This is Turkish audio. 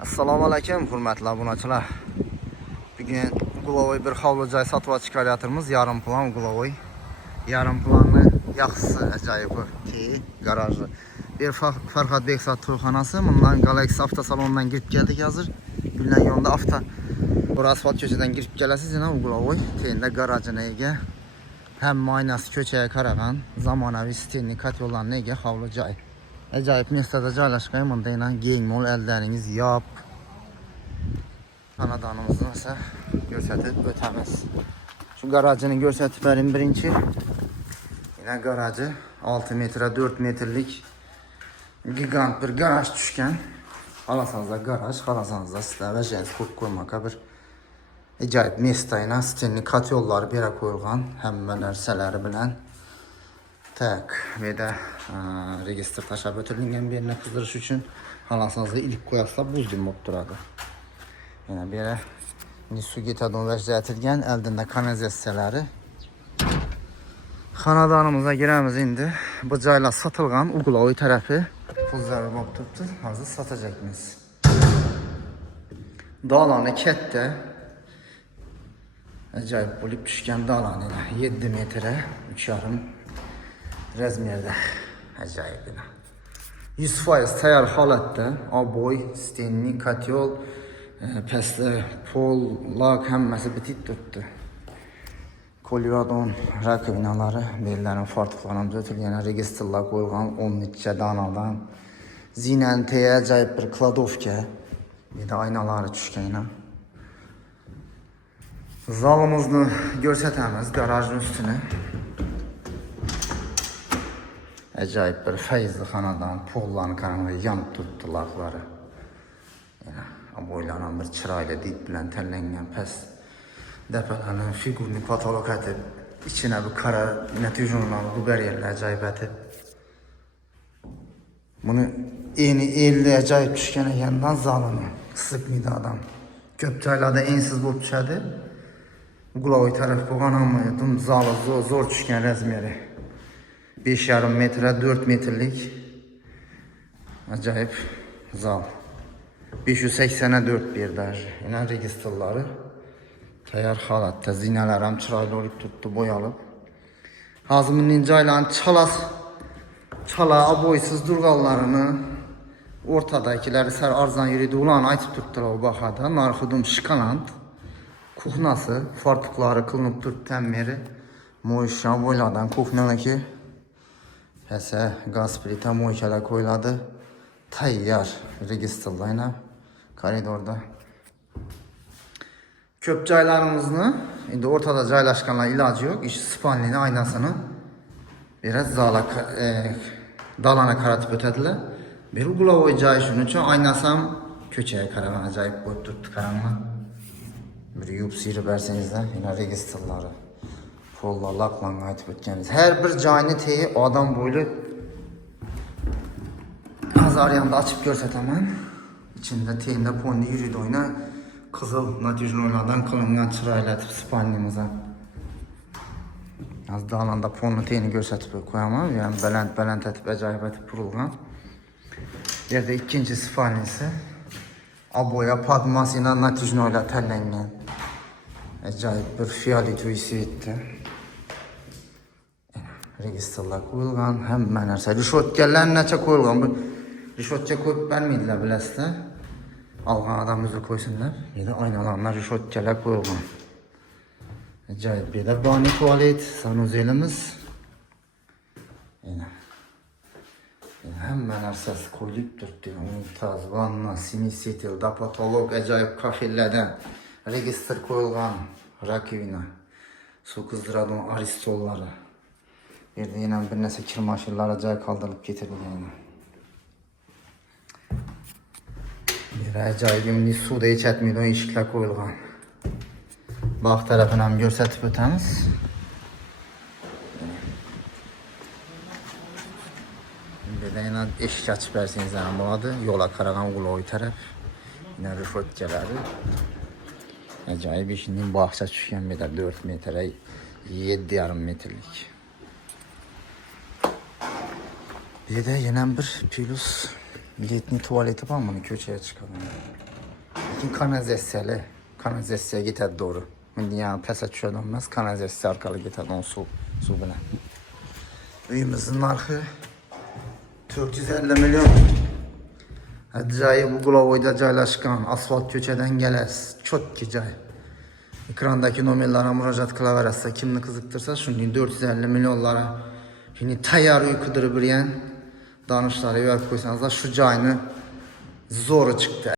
Assalomu alaykum, hurmatli obunachilar. Bugun Gulovoy bir hovli joy sotib chiqaryapmiz. Yarim plan Gulovoy. Yarim planni yaxshisi ajoyib garaji. Bir Farhod Bekzod to'yxonasi. Bundan Galaxy avtosalonidan kirib keldik hozir. Gullan yonida bu asfalt ko'chadan kirib kelasiz, yana Gulovoy. Tenda garajina ega. Hamma oynasi ko'chaga qaragan, zamonaviy stenli katyollarga ega hovli joy. Ajoyib miejstada joylashgan. Bunda yana keng mol eldaringiz yop. Xonadonimizni esa ko'rsatib o'tamiz. Shu garajini ko'rsatib berim birinchi. Yana garaji 6 metre 4 metrlik gigant bir garaj tushgan. Xalasanızda garaj, xalasanızda sizlar va jens qo'yib qo'ymoqqa bir ajoyib miejstayna stenli katyollar bera qo'yilgan, hamma narsalari bilan. Tak, ve de registr tashab o'tilgan birini qizdirish uchun xalasanızda ilib qo'yasizlar, buzdim bo'lib turadi. Yana bir yere su getadon vəziyyətilgən, əldində kanalizasiyaları. Xanadonimizə girəmiz indi. Bu joylar satılgan, Gulovoy tərəfi pulları bo'lib turibdi. Hozir satacaqmiz. Dalani katta. Ajoyib bo'lib tushgan dalani 7 metre 3,5 razmerda. Ajoyib. 100% tayyor holatda, oboy, stenli, katyol, pəsli, pol, lak hammasi bitib turibdi. Kolyadon rakvinaları, bellərin fartıqlarımız ötülgən, registrlar qoyulğan 10 neçə danadan. Zinəntiyə ajoyib bir kladovka, bir də aynaları düşkən. Zalımızı görsətəmiz, garajın üstünü. Ajoyib bir feyizli xanadan, pollarını qaranlığı yanıb turibdi lakları. Boylanan bir çırayla dip bilen telləngan pəs dəpələrin figurni patolog etib, içinə bir kara nəticunlarla bu bariyerlə ajoyib etib. Bunu eni elde ajoyib düşkən yandan zalını sıkmıydı adam. Köp joylarda ensiz bo'lib tushadi. Gulovoy taraf bo'lgan amma zalı zor düşkən razmeri. 5,5 metre 4 metrlik ajoyib zal. 584 bir dar. Yine registrları tayyor holatda, zinalar ham chiroyli olib turibdi, bo'yalib. Hozir bundan joylarni chala aboysiz durganlarini o'rtadagilari sar arzon yuradi, ularni aytib turibdilar bu bahada. Narxi shikolant. Kuxnasi, fartuqlari qilinib turibdi ta'miri. Mo'ysha bo'ylardan kuxnalaki pasa gaz plita mo'ykalar qo'yiladi. Tayyor registrlayna koridorda. Köp joylarimizni endi o'rtada joylashganlar iloji yo'q. İş spanlini aynasını biraz zala dalana qaratib o'tadilar. Bir Gulovoy joy shuning uchun aynasi ham ko'chaga qaragan ajoyib bo'lib turibdi, qaranglar. Bir yuvib sirib bersangizlar, yana registrlari, pollar, laklarni aytib o'tganmiz. Har bir joyni teyi odam bo'yli Azariyanda açıp görsətemən. İçində teyində ponni yürüdü oyna. Qızıl natijnoylardan qılınğan çıraylatıb spannimize. Az da alanda ponni teyini görsətib koyamam. Yani belənd etib, ajoyib etib burulğan. Bir də ikinci spannisi. Aboya padması ilə natijnoyla təllənən. Ajoyib bir fiolet uyusu etdi. Registrlar qoyulğan. Həmmə nərsə. Rüşotgəllər nəçə qoyulğan. Rüşotça koyup vermediler biləsində. Alğan adam üzü koysunlar. Bir de aynalarına rüşotçalar koyulğan. Ajoyib. Bir de bani tuvalet, sanuzelimiz. Həmmə nərsəsi qoyulub durdu. Unitaz, vanna, sinisetil, dapatolog, ajoyib kafellərdən registr koyulğan, rakivina, su qızdıradın aristolları. Bir de yine bir nəsə kirmaşırlara joy qaldırıb getirilgan. Bir ajoyib suda heç etməydi, o eshiklar qoyulğan. Bax tərəfini ham görsətib o'tamiz. Bir də yine eşik açıb bersingizlər ham bo'ladi. Yo'la qaragan Gulovoy tərəf. Yine rüşotçaları. Ajoyib ishning bog'cha tushgan, bir də 4 metre 7,5 metrlik. Bir de yine bir plus Letni tuvaleti var mı? Köşeye çıkalım. Lakin kanalizasiyeli. Kanalizasiyaya gitadi doğru. Şimdi yani pes düşürülmez. Kanalizasiya arkalı gitadi on su bilen. Uyumuzun narxı 450 milyon. Acayip Uglovoy'da joylashgan asfalt ko'chadan gelasiz. Cho'tki joy. Ekrandaki nomerlara müracaat qilaverasiz. Kimni qiziqtirsa shunday 450 millionlara shunday tayyor uy qidirib yurgan donishlarga berib qo'ysanizlar shu joyni zo'ri chiqdi.